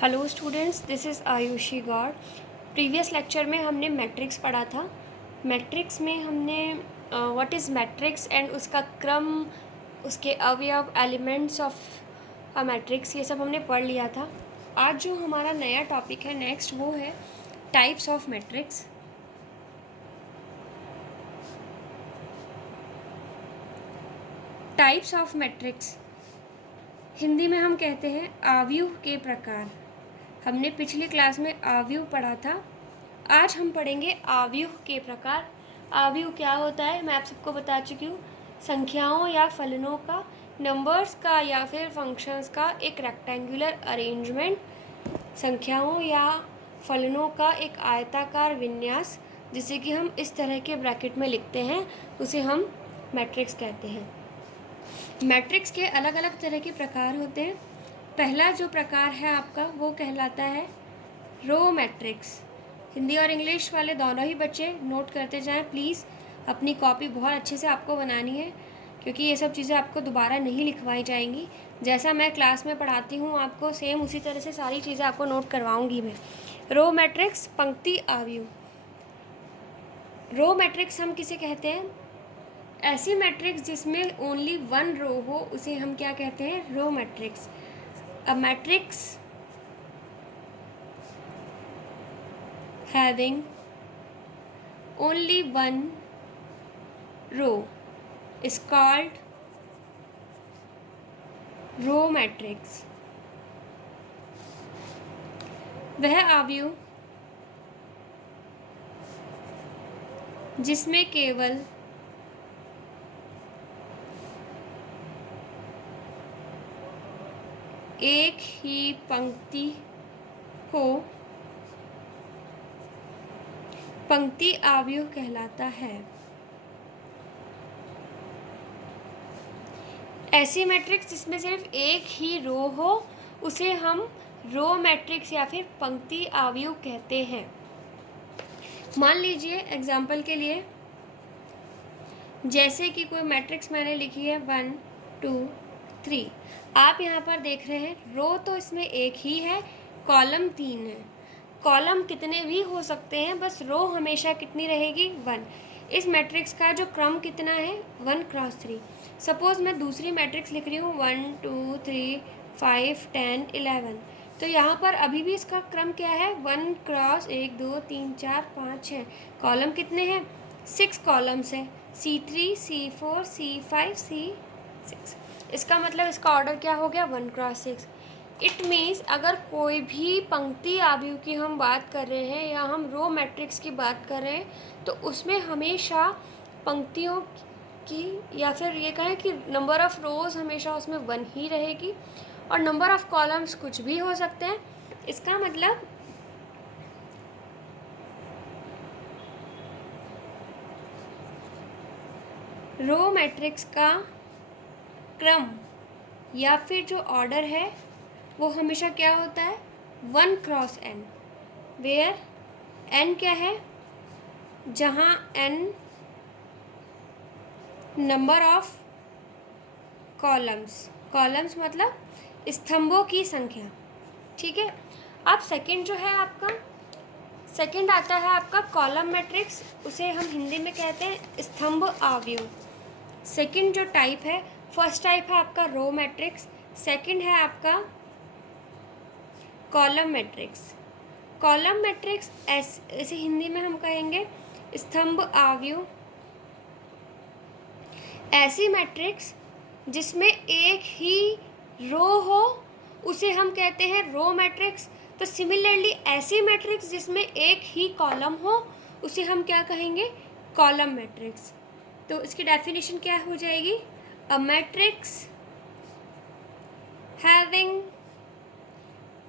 Hello students, this is Ayushi Gaur. Previous lecture में हमने matrix पढ़ा था। मैट्रिक्स में हमने व्हाट इज़ मैट्रिक्स एंड उसका क्रम, उसके अवयव, एलिमेंट्स ऑफ अ मैट्रिक्स, ये सब हमने पढ़ लिया था। आज जो हमारा नया टॉपिक है नेक्स्ट, वो है types of matrix. Types of matrix Hindi में हम कहते हैं आव्यूह के प्रकार। हमने पिछली क्लास में आव्यूह पढ़ा था। आज हम पढ़ेंगे आव्यूह के प्रकार। आव्यूह क्या होता है मैं आप सबको बता चुकी हूँ। संख्याओं या फलनों का, नंबर्स का या फिर फंक्शंस का एक रेक्टेंगुलर अरेंजमेंट, संख्याओं या फलनों का एक आयताकार विन्यास, जिसे कि हम इस तरह के ब्रैकेट में लिखते हैं, उसे हम मैट्रिक्स कहते हैं। मैट्रिक्स के अलग अलग तरह के प्रकार होते हैं। पहला जो प्रकार है आपका, वो कहलाता है रो मैट्रिक्स। हिंदी और इंग्लिश वाले दोनों ही बच्चे नोट करते जाएं प्लीज़। अपनी कॉपी बहुत अच्छे से आपको बनानी है, क्योंकि ये सब चीज़ें आपको दोबारा नहीं लिखवाई जाएंगी। जैसा मैं क्लास में पढ़ाती हूँ आपको, सेम उसी तरह से सारी चीज़ें आपको नोट करवाऊँगी मैं। रो मैट्रिक्स, पंक्ति आव्यूह। रो मैट्रिक्स हम किसे कहते हैं? ऐसी मैट्रिक्स जिसमें ओनली वन रो हो, उसे हम क्या कहते हैं? Row matrix. A matrix having only one row is called row matrix। वह आव्यूह जिसमें केवल एक ही पंक्ति हो, पंक्ति आव्यूह कहलाता है। ऐसी मैट्रिक्स जिसमें सिर्फ एक ही रो हो, उसे हम रो मैट्रिक्स या फिर पंक्ति आव्यूह कहते हैं। मान लीजिए एग्जाम्पल के लिए, जैसे कि कोई मैट्रिक्स मैंने लिखी है 1 2 3। आप यहाँ पर देख रहे हैं रो तो इसमें एक ही है, कॉलम 3 है। कॉलम कितने भी हो सकते हैं, बस रो हमेशा कितनी रहेगी? 1। इस मैट्रिक्स का जो क्रम कितना है? 1 क्रॉस 3। सपोज़ मैं दूसरी मैट्रिक्स लिख रही हूँ 1 2 3 5 10 11। तो यहाँ पर अभी भी इसका क्रम क्या है? 1 क्रॉस 1 2 3 4 5 6। कॉलम कितने हैं? 6 कॉलम्स हैं। C3 C4 C5 C6। इसका मतलब इसका ऑर्डर क्या हो गया? 1 क्रॉस 6। इट मीन्स अगर कोई भी पंक्ति आव्यूह की हम बात कर रहे हैं या हम रो मैट्रिक्स की बात कर रहे हैं, तो उसमें हमेशा पंक्तियों की या फिर ये कहें कि नंबर ऑफ़ रोज़ हमेशा उसमें 1 ही रहेगी, और नंबर ऑफ़ कॉलम्स कुछ भी हो सकते हैं। इसका मतलब रो मैट्रिक्स का क्रम या फिर जो ऑर्डर है वो हमेशा क्या होता है? 1 क्रॉस n, वेयर n क्या है? जहाँ n number of columns, columns मतलब स्तंभों की संख्या। ठीक है। अब सेकंड जो है आपका, सेकंड आता है आपका कॉलम मैट्रिक्स, उसे हम हिंदी में कहते हैं स्तंभ आव्यूह। सेकंड जो टाइप है, फर्स्ट टाइप है आपका रो मैट्रिक्स, सेकंड है आपका कॉलम मैट्रिक्स। कॉलम मैट्रिक्स ऐसे हिंदी में हम कहेंगे स्तंभ आव्यूह। ऐसी मैट्रिक्स जिसमें एक ही रो हो, उसे हम कहते हैं रो मैट्रिक्स। तो सिमिलरली ऐसी मैट्रिक्स जिसमें एक ही कॉलम हो, उसे हम क्या कहेंगे? Column matrix. तो इसकी डेफिनेशन क्या हो जाएगी? A matrix having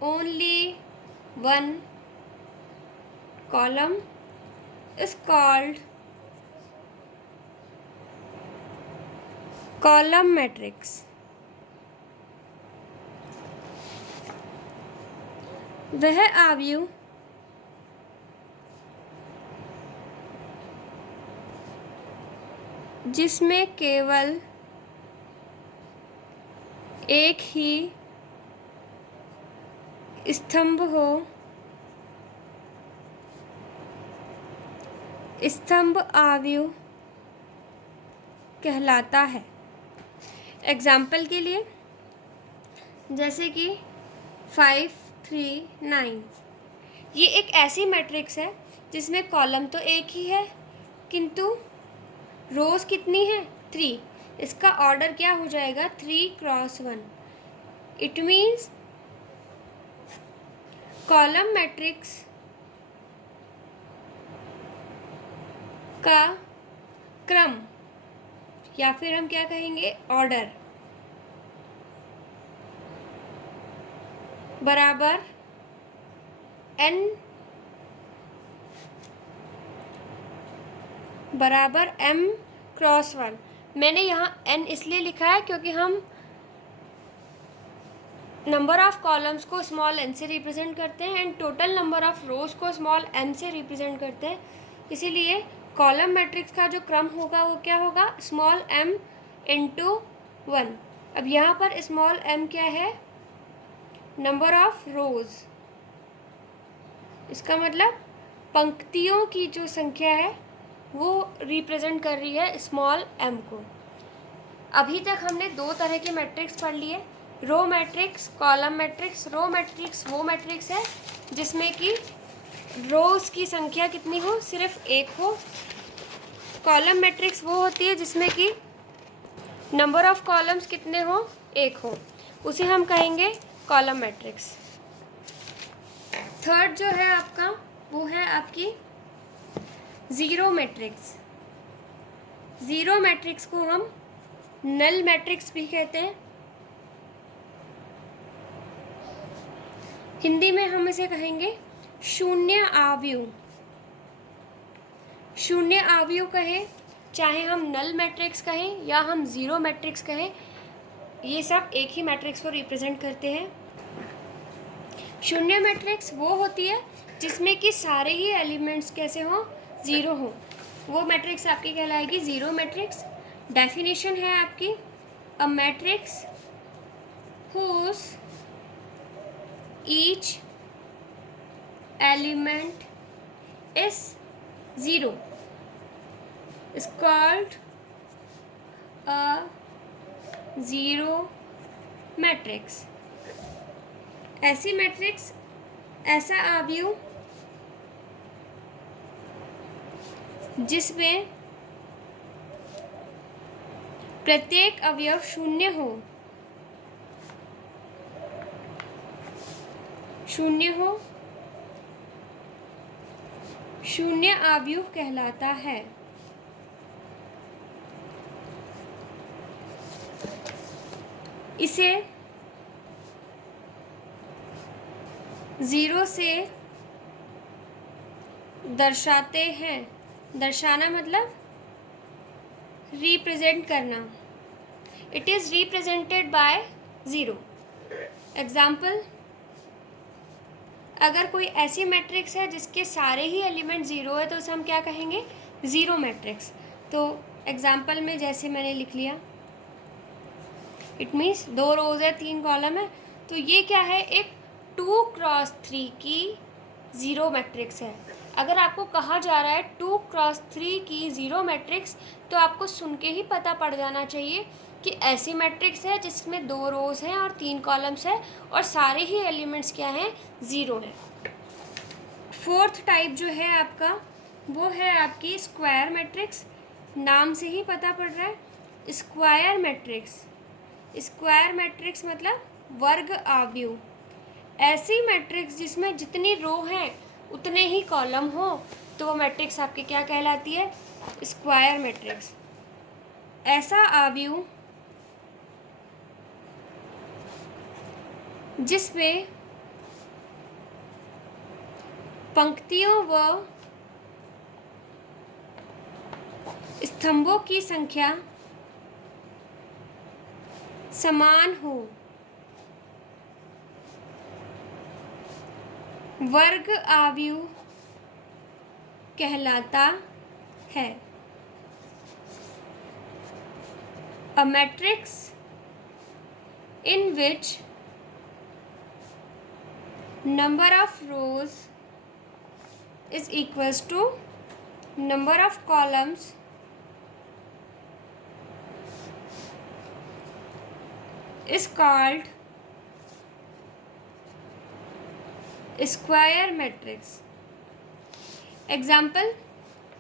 only one column is called column matrix। वह आव्यूह जिसमें केवल एक ही स्तंभ हो, स्तंभ आव्यूह कहलाता है। एग्जाम्पल के लिए जैसे कि 5, 3, 9, ये एक ऐसी मैट्रिक्स है जिसमें कॉलम तो एक ही है किंतु रोज कितनी है? 3। इसका ऑर्डर क्या हो जाएगा? 3x1। It means column matrix का क्रम, या फिर हम क्या कहेंगे, ऑर्डर, बराबर n बराबर m×1। मैंने यहाँ n इसलिए लिखा है क्योंकि हम नंबर ऑफ कॉलम्स को स्मॉल n से रिप्रेजेंट करते हैं एंड टोटल नंबर ऑफ रोज को स्मॉल m से रिप्रेजेंट करते हैं। इसीलिए कॉलम मैट्रिक्स का जो क्रम होगा वो क्या होगा? Small m into 1। अब यहाँ पर स्मॉल m क्या है? नंबर ऑफ रोज। इसका मतलब पंक्तियों की जो संख्या है वो रिप्रेजेंट कर रही है स्मॉल m को। अभी तक हमने दो तरह के मैट्रिक्स पढ़ लिए, row matrix, column matrix. Row matrix वो मैट्रिक्स है जिसमें कि रोज की संख्या कितनी हो? सिर्फ एक हो। कॉलम मैट्रिक्स वो होती है जिसमें कि नंबर ऑफ कॉलम्स कितने हो? एक हो, उसे हम कहेंगे कॉलम मैट्रिक्स। थर्ड जो है आपका वो है आपकी ज़ीरो मैट्रिक्स। ज़ीरो मैट्रिक्स को हम नल मैट्रिक्स भी कहते हैं। हिंदी में हम इसे कहेंगे शून्य आव्यूह। शून्य आव्यूह कहें, चाहे हम नल मैट्रिक्स कहें या हम ज़ीरो मैट्रिक्स कहें, ये सब एक ही मैट्रिक्स को रिप्रेजेंट करते हैं। शून्य मैट्रिक्स वो होती है जिसमें कि सारे ही एलिमेंट्स कैसे हों? ज़ीरो हों। वो मैट्रिक्स आपकी कहलाएगी ज़ीरो मैट्रिक्स। डेफिनेशन है आपकी, a matrix whose each element is zero is called a zero matrix। ऐसी मैट्रिक्स, ऐसा आव्यूह जिसमें प्रत्येक अवयव शून्य हो, शून्य हो, शून्य आव्यूह कहलाता है। इसे ज़ीरो से दर्शाते हैं। दर्शाना मतलब रिप्रेजेंट करना। It is represented by zero. Example, अगर कोई ऐसी मैट्रिक्स है जिसके सारे ही एलिमेंट ज़ीरो है तो उसे हम क्या कहेंगे? Zero matrix. तो एग्जाम्पल में जैसे मैंने लिख लिया, इट मीन्स 2 रोज है, 3 कॉलम है, तो ये क्या है? एक 2x3 की ज़ीरो मैट्रिक्स है। अगर आपको कहा जा रहा है 2x3 की ज़ीरो मैट्रिक्स, तो आपको सुन के ही पता पड़ जाना चाहिए कि ऐसी मैट्रिक्स है जिसमें 2 रोज हैं और 3 कॉलम्स हैं और सारे ही एलिमेंट्स क्या हैं? ज़ीरो हैं। फोर्थ टाइप जो है आपका वो है आपकी स्क्वायर मैट्रिक्स। नाम से ही पता पड़ रहा है स्क्वायर मैट्रिक्स। स्क्वायर मैट्रिक्स मतलब वर्ग आव्यूह। ऐसी मैट्रिक्स जिसमें जितनी रो हैं उतने ही कॉलम हो तो वो मैट्रिक्स आपकी क्या कहलाती है? Square matrix. ऐसा आव्यूह जिसमें पंक्तियों व स्तंभों की संख्या समान हो, वर्ग आव्यूह कहलाता है। A matrix in which number of rows is equals to number of columns is called square matrix. Example,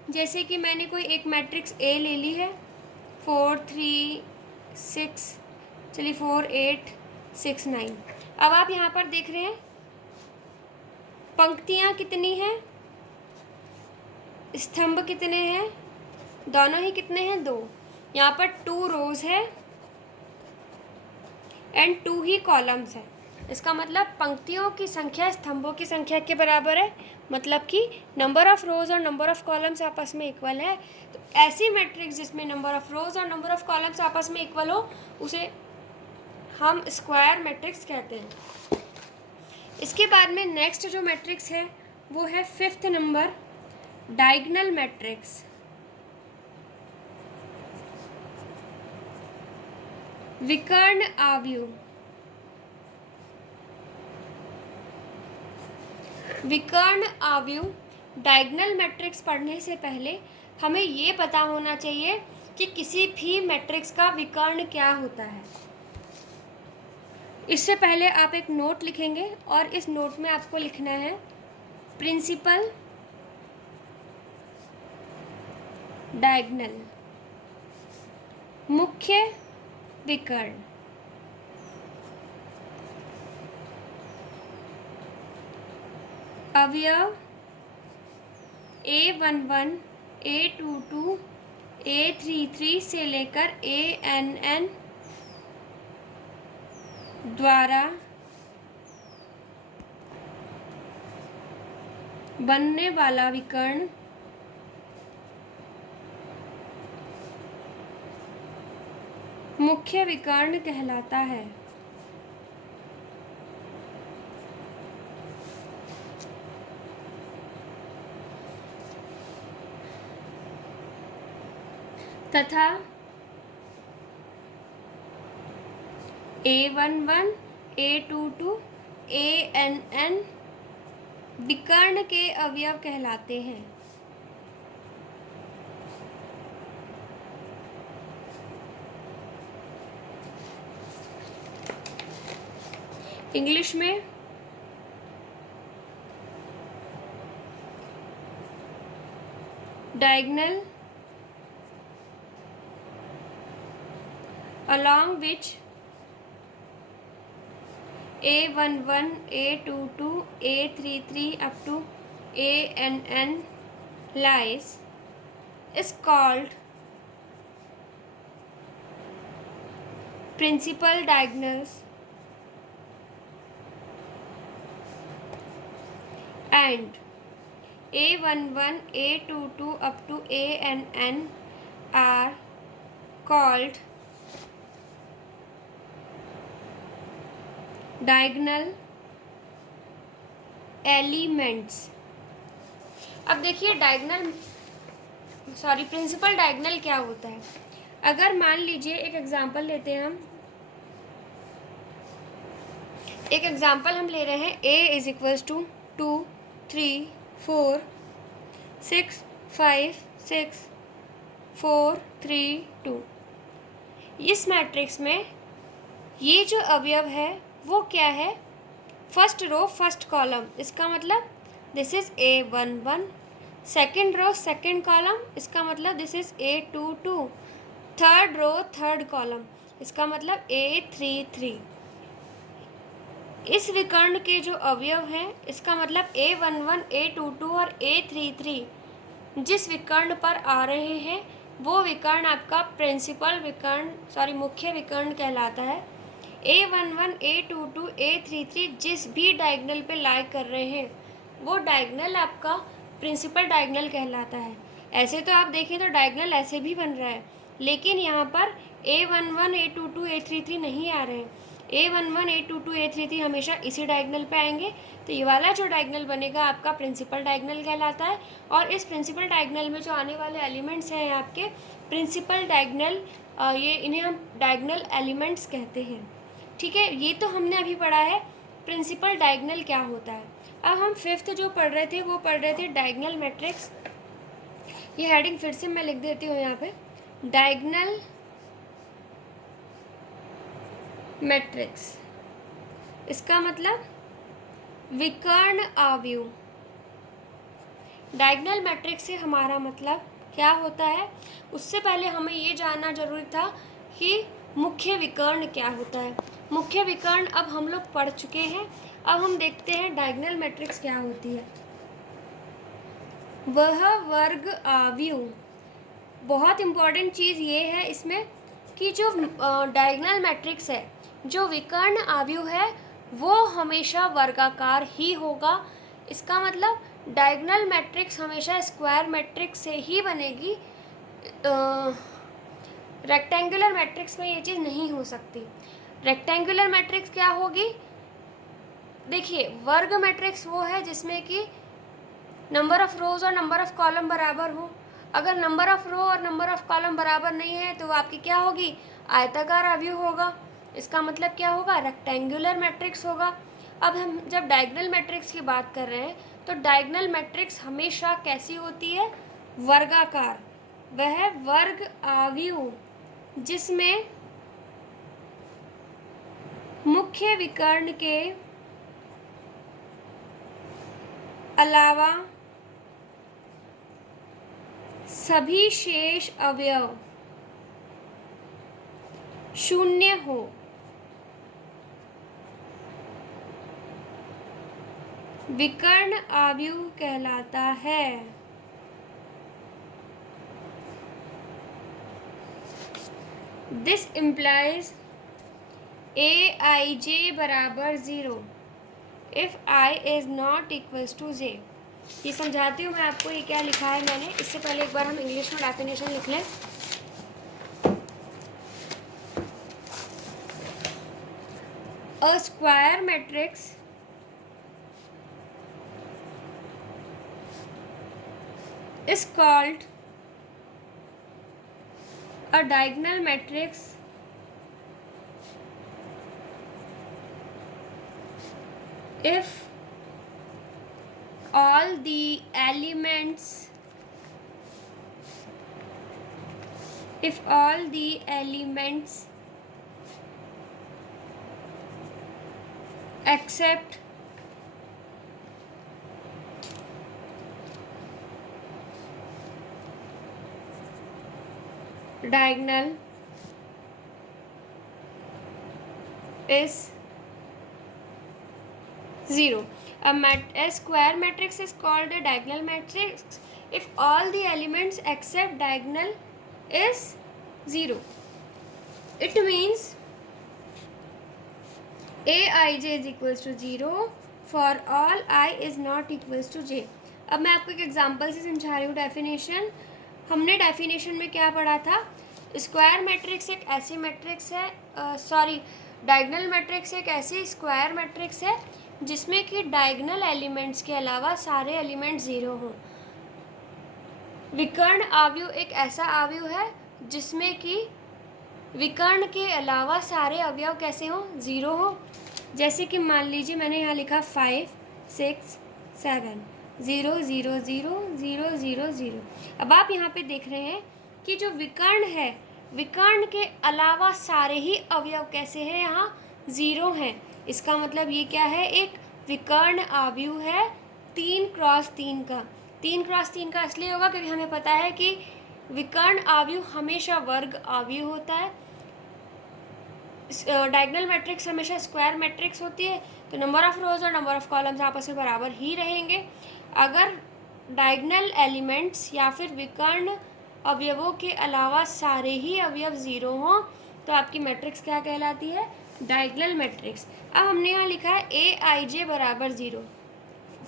जैसे कि मैंने कोई एक मैट्रिक्स ए ले ली है, 4 3 6, चलिए 4 8 6 9। अब आप यहाँ पर देख रहे हैं पंक्तियाँ कितनी हैं, स्तंभ कितने हैं, दोनों ही कितने हैं, 2। यहाँ पर 2 रोज है एंड 2 ही कॉलम्स है। इसका मतलब पंक्तियों की संख्या स्तंभों की संख्या के बराबर है, मतलब कि नंबर ऑफ रोज और नंबर ऑफ कॉलम्स आपस में इक्वल है। तो ऐसी मैट्रिक्स जिसमें नंबर ऑफ रोज और नंबर ऑफ कॉलम्स आपस में इक्वल हो उसे हम स्क्वायर मैट्रिक्स कहते हैं। इसके बाद में नेक्स्ट जो मैट्रिक्स है वो है 5th नंबर, डायगोनल मैट्रिक्स। विकर्ण आव्यूह। विकर्ण आव्यूह डायगोनल मैट्रिक्स पढ़ने से पहले हमें ये पता होना चाहिए कि किसी भी मैट्रिक्स का विकर्ण क्या होता है। इससे पहले आप एक नोट लिखेंगे और इस नोट में आपको लिखना है प्रिंसिपल डायगोनल, मुख्य विकर्ण। अवयव A11, A22, A33 से लेकर ANN द्वारा बनने वाला विकर्ण मुख्य विकर्ण कहलाता है। तथा A11, A22, ANN विकर्ण के अवयव कहलाते हैं। इंग्लिश में diagonal along which A11, A22, A33 up to ANN lies is called principal diagonals and A11, A22 up to ANN are called diagonal elements. अब देखिए प्रिंसिपल डायगोनल क्या होता है। अगर मान लीजिए एक एग्जांपल लेते हैं, हम ले रहे हैं A इज इक्वल्स टू 2 3 4 6 5 6 4 3 2। इस मैट्रिक्स में ये जो अवयव है वो क्या है, फर्स्ट रो फर्स्ट कॉलम, इसका मतलब this is A11, second row second column, इसका मतलब this is A22, third row third column, इसका मतलब A33। इस विकर्ण के जो अवयव हैं इसका मतलब A11, A22 और A33 जिस विकर्ण पर आ रहे हैं वो विकर्ण आपका मुख्य विकर्ण कहलाता है। A11, A22, A33 जिस भी डायगोनल पे लाई कर रहे हैं वो डायगोनल आपका प्रिंसिपल डायगोनल कहलाता है। ऐसे तो आप देखें तो डायगोनल ऐसे भी बन रहा है, लेकिन यहाँ पर A11, A22, A33 नहीं आ रहे हैं। A11, A22, A33 हमेशा इसी डायगोनल पे आएंगे, तो ये वाला जो डायगोनल बनेगा आपका प्रिंसिपल डायगोनल कहलाता है। और इस प्रिंसिपल डायगोनल में जो आने वाले एलिमेंट्स हैं आपके प्रिंसिपल डायगोनल, इन्हें हम डायगोनल एलिमेंट्स कहते हैं। ठीक है, ये तो हमने अभी पढ़ा है प्रिंसिपल डायगोनल क्या होता है। अब हम फिफ्थ जो पढ़ रहे थे वो पढ़ रहे थे डायगोनल मैट्रिक्स। ये हेडिंग फिर से मैं लिख देती हूँ यहाँ पे, डायगोनल मैट्रिक्स। इसका मतलब विकर्ण आव्यूह। डायगोनल मैट्रिक्स से हमारा मतलब क्या होता है, उससे पहले हमें ये जानना जरूरी था कि मुख्य विकर्ण क्या होता है। मुख्य विकर्ण अब हम लोग पढ़ चुके हैं। अब हम देखते हैं डायगोनल मैट्रिक्स क्या होती है। वह वर्ग आव्यूह, बहुत इम्पॉर्टेंट चीज़ ये है इसमें कि जो डायगोनल मैट्रिक्स है, जो विकर्ण आव्यूह है, वो हमेशा वर्गाकार ही होगा। इसका मतलब डायगोनल मैट्रिक्स हमेशा स्क्वायर मैट्रिक्स से ही बनेगी। रेक्टेंगुलर मैट्रिक्स में ये चीज़ नहीं हो सकती। रेक्टेंगुलर मैट्रिक्स क्या होगी, देखिए वर्ग मैट्रिक्स वो है जिसमें कि नंबर ऑफ रोज और नंबर ऑफ कॉलम बराबर हो। अगर नंबर ऑफ रो और नंबर ऑफ कॉलम बराबर नहीं है तो आपकी क्या होगी, आयताकार आव्यूह होगा। इसका मतलब क्या होगा, रेक्टेंगुलर मैट्रिक्स होगा। अब हम जब डायगोनल मैट्रिक्स की बात कर रहे हैं तो डायगोनल मैट्रिक्स हमेशा कैसी होती है, वर्गाकार। वह वर्ग आव्यूह जिसमें मुख्य विकर्ण के अलावा सभी शेष अवयव शून्य हो। विकर्ण आव्यूह कहलाता है। दिस इम्प्लाइज aij बराबर 0 if i is not equals to j। ये समझाती हूँ मैं आपको ये क्या लिखा है मैंने। इससे पहले एक बार हम इंग्लिश में डेफिनेशन लिख लें। A square matrix is called a diagonal matrix if all the elements except diagonal is 0. A square matrix is called a diagonal matrix if all the elements except diagonal is 0. It means aij is equals to 0 for all I is not equals to j. अब मैं आपको एक example से समझा रही हूँ definition. हमने definition में क्या पढ़ा था, स्क्वायर मैट्रिक्स एक ऐसी मैट्रिक्स है, डायगोनल मैट्रिक्स एक ऐसी स्क्वायर मैट्रिक्स है जिसमें कि डायगोनल एलिमेंट्स के अलावा सारे एलिमेंट 0 हों। विकर्ण आव्यूह एक ऐसा आव्यूह है जिसमें कि विकर्ण के अलावा सारे अवयव कैसे हों, 0 हों। जैसे कि मान लीजिए मैंने यहाँ लिखा 5 6 7 0 0 0 0 0 0। अब आप यहाँ पे देख रहे हैं कि जो विकर्ण है, विकर्ण के अलावा सारे ही अवयव कैसे हैं, यहाँ 0 हैं। इसका मतलब ये क्या है, एक विकर्ण आव्यूह है 3x3 का। 3x3 का इसलिए होगा क्योंकि हमें पता है कि विकर्ण आव्यूह हमेशा वर्ग आव्यूह होता है। डायगोनल मैट्रिक्स हमेशा स्क्वायर मैट्रिक्स होती है, तो नंबर ऑफ रोज और नंबर ऑफ कॉलम्स आपस में बराबर ही रहेंगे। अगर डायगोनल एलिमेंट्स या फिर विकर्ण अवयवों के अलावा सारे ही अवयव 0 हों तो आपकी मैट्रिक्स क्या कहलाती है, डायगोनल मैट्रिक्स। अब हमने यहाँ लिखा है aij बराबर 0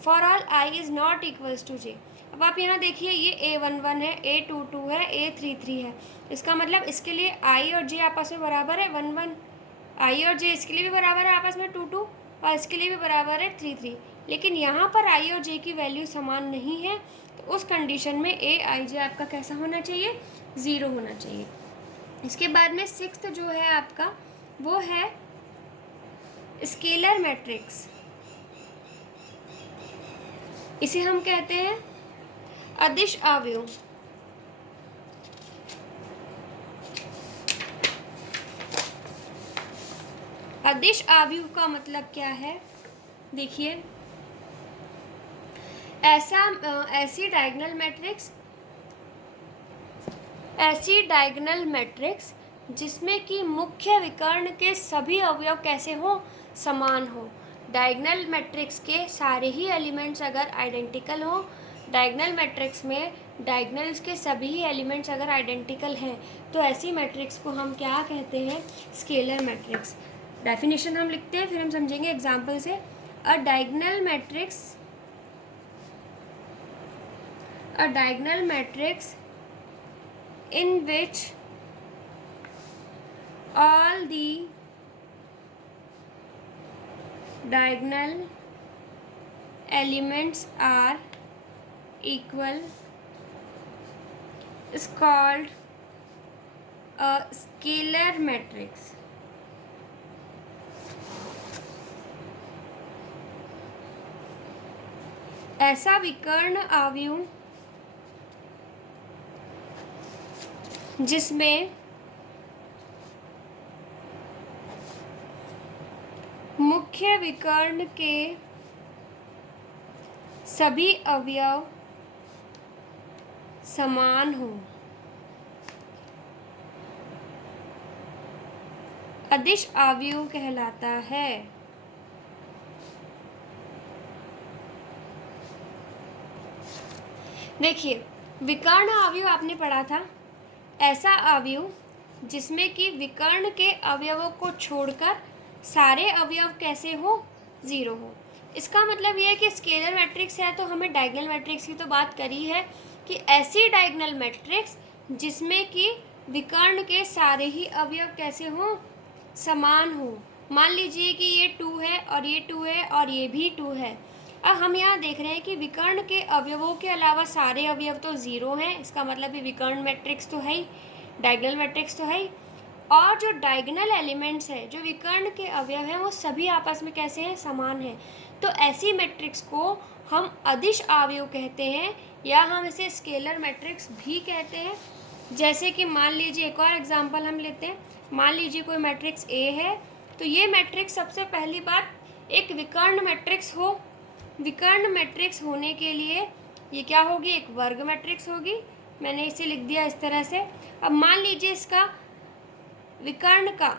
for all i is not equals to j। अब आप यहाँ देखिए ये a11 है, a22 है, a33 है। इसका मतलब इसके लिए i और j आपस में बराबर है 1 1, i और j इसके लिए भी बराबर है आपस में 2 2 और इसके लिए भी बराबर है 3 3। लेकिन यहाँ पर i और j की वैल्यू समान नहीं है, तो उस कंडीशन में aij आपका कैसा होना चाहिए, 0 होना चाहिए। इसके बाद में सिक्स्थ जो है आपका वो है स्केलर मैट्रिक्स। इसे हम कहते हैं अदिश अवयव। अदिश अवयव का मतलब क्या है? देखिए, ऐसी डायगोनल मैट्रिक्स जिसमें कि मुख्य विकर्ण के सभी अवयव कैसे हो, समान हो। डायगोनल मैट्रिक्स के सारे ही एलिमेंट्स अगर आइडेंटिकल हो, डायगोनल मैट्रिक्स में डायगोनल्स के सभी ही एलिमेंट्स अगर आइडेंटिकल हैं, तो ऐसी मैट्रिक्स को हम क्या कहते हैं? Scalar matrix. डेफिनेशन हम लिखते हैं, फिर हम समझेंगे एग्जाम्पल से। अ diagonal matrix in which all the diagonal elements are equal is called a scalar matrix. ऐसा विकर्ण अवयव जिसमें मुख्य विकर्ण के सभी अवयव समान हो, अदिश अवयव कहलाता है। देखिए, विकर्ण अवयव आपने पढ़ा था, ऐसा अवयव जिसमें कि विकर्ण के अवयवों को छोड़कर सारे अवयव कैसे हो? ज़ीरो हो। इसका मतलब यह है कि स्केलर मैट्रिक्स है तो हमें डायगोनल मैट्रिक्स की तो बात करी है कि ऐसी डायगोनल मैट्रिक्स जिसमें कि विकर्ण के सारे ही अवयव कैसे हो? समान हो। मान लीजिए कि ये 2 है और ये 2 है और ये भी 2 है। अब हम यहाँ देख रहे हैं कि विकर्ण के अवयवों के अलावा सारे अवयव तो ज़ीरो हैं। इसका मतलब ये विकर्ण मैट्रिक्स तो है ही, डायगोनल मैट्रिक्स तो है ही। और जो डायगोनल एलिमेंट्स है, जो विकर्ण के अवयव हैं, वो सभी आपस में कैसे हैं? समान हैं। तो ऐसी मैट्रिक्स को हम अदिश अवयव कहते हैं, या हम इसे स्केलर मैट्रिक्स भी कहते हैं। जैसे कि मान लीजिए, एक और एग्जाम्पल हम लेते हैं। मान लीजिए कोई मैट्रिक्स ए है, तो ये मैट्रिक्स सबसे पहली बात एक विकर्ण मैट्रिक्स हो। विकर्ण मैट्रिक्स होने के लिए ये क्या होगी? एक वर्ग मैट्रिक्स होगी। मैंने इसे लिख दिया इस तरह से। अब मान लीजिए इसका विकर्ण का,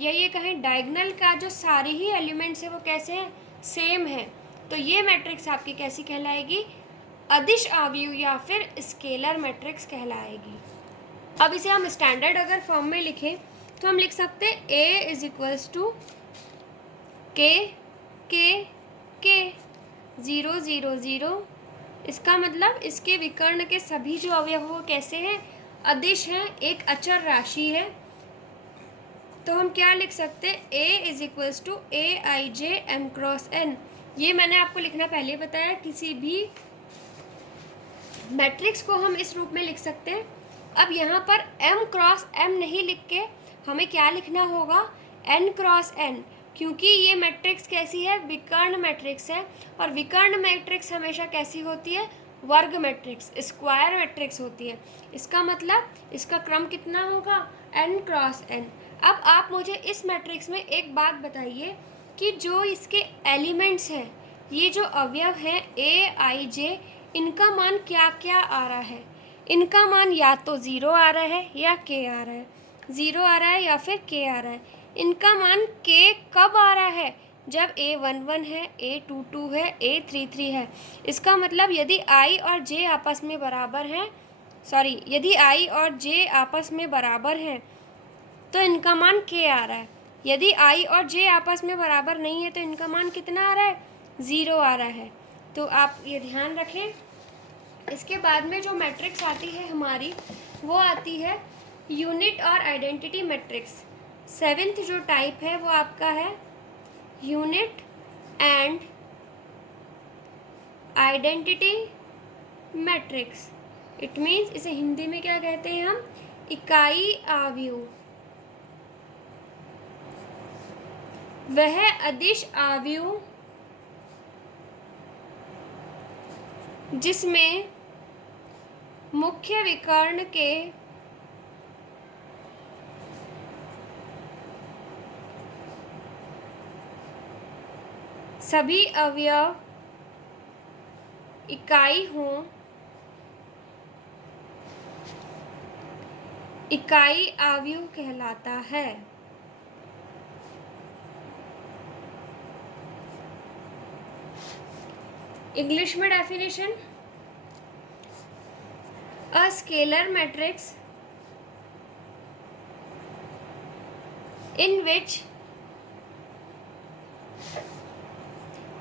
या ये कहें डायगोनल का, जो सारे ही एलिमेंट्स है वो कैसे हैं? सेम है। तो ये मैट्रिक्स आपकी कैसी कहलाएगी? अदिश अवयव या फिर स्केलर मैट्रिक्स कहलाएगी। अब इसे हम स्टैंडर्ड अगर फॉर्म में लिखें तो हम लिख सकते हैं A इज इक्वल्स टू के 0 0 0। इसका मतलब इसके विकर्ण के सभी जो अवयव वो कैसे हैं? अदिश हैं, एक अचर राशि है। तो हम क्या लिख सकते हैं? A is equals to AIJ M cross N। ये मैंने आपको लिखना पहले बताया। किसी भी मैट्रिक्स को हम इस रूप में लिख सकते हैं। अब यहाँ पर M क्रॉस M नहीं लिख के हमें क्या लिखना होगा? N क्रॉस N, क्योंकि ये मैट्रिक्स कैसी है? विकर्ण मैट्रिक्स है। और विकर्ण मैट्रिक्स हमेशा कैसी होती है? वर्ग मैट्रिक्स, स्क्वायर मैट्रिक्स होती है। इसका मतलब इसका क्रम कितना होगा? N cross N। अब आप मुझे इस मैट्रिक्स में एक बात बताइए कि जो इसके एलिमेंट्स हैं, ये जो अवयव हैं AIJ, इनका मान क्या क्या आ रहा है? इनका मान या तो 0 आ रहा है या k आ रहा है। 0 आ रहा है या फिर k आ रहा है। इनका मान k कब आ रहा है? जब A11 है, A22 है, A33 है। इसका मतलब यदि i और j आपस में बराबर हैं, यदि i और j आपस में बराबर हैं तो इनका मान k आ रहा है। यदि i और j आपस में बराबर नहीं है तो इनका मान कितना आ रहा है? 0 आ रहा है। तो आप ये ध्यान रखें। इसके बाद में जो मैट्रिक्स आती है हमारी, वो आती है यूनिट और आइडेंटिटी मैट्रिक्स। 7th जो टाइप है वो आपका है unit and identity matrix. It means इसे हिंदी में क्या कहते हैं हम? इकाई अवयव। वह अदिश अवयव जिसमें मुख्य विकर्ण के सभी अवयव इकाई हों, इकाई अवयव कहलाता है। इंग्लिश में definition, a scalar matrix in which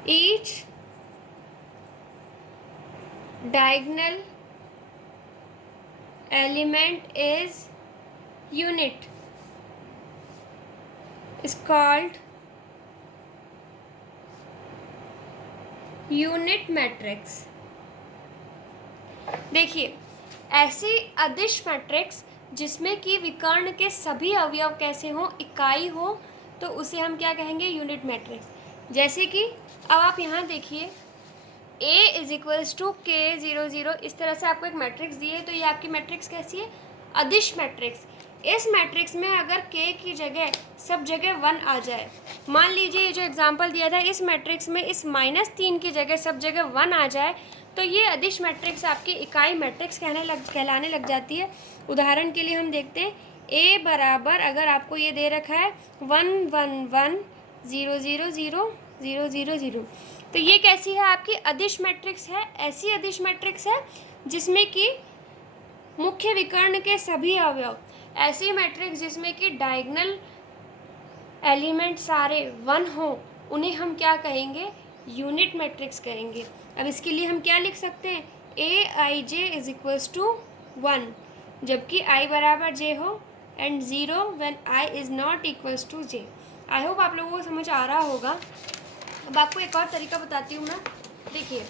each diagonal element is unit is called unit matrix. देखिए, ऐसी अदिश मैट्रिक्स जिसमें कि विकर्ण के सभी अवयव कैसे हों, इकाई हो, तो उसे हम क्या कहेंगे, यूनिट मैट्रिक्स। जैसे कि अब आप यहाँ देखिए, A इज इक्वल्स टू के 0 0, इस तरह से आपको एक मैट्रिक्स दी है, तो ये आपकी मैट्रिक्स कैसी है, अदिश मैट्रिक्स। इस मैट्रिक्स में अगर K की जगह सब जगह 1 आ जाए, मान लीजिए ये जो एग्जांपल दिया था, इस मैट्रिक्स में इस -3 की जगह सब जगह 1 आ जाए, तो ये अदिश मैट्रिक्स आपकी इकाई मैट्रिक्स कहलाने लग जाती है। उदाहरण के लिए हम देखते हैं, A बराबर अगर आपको ये दे रखा है 1 1 1 0 0 0 0 0 0, तो ये कैसी है, आपकी अदिश मैट्रिक्स है। ऐसी अदिश मैट्रिक्स है जिसमें कि मुख्य विकर्ण के सभी अवयव, ऐसी मैट्रिक्स जिसमें कि डायगोनल एलिमेंट सारे 1 हो, उन्हें हम क्या कहेंगे, यूनिट मैट्रिक्स कहेंगे। अब इसके लिए हम क्या लिख सकते हैं, Aij इज इक्वल्स टू 1, जबकि I बराबर j हो, and 0 when I is not equals to j। I hope आप लोगों को समझ आ रहा होगा। अब आपको एक और तरीका बताती हूँ मैं। देखिए,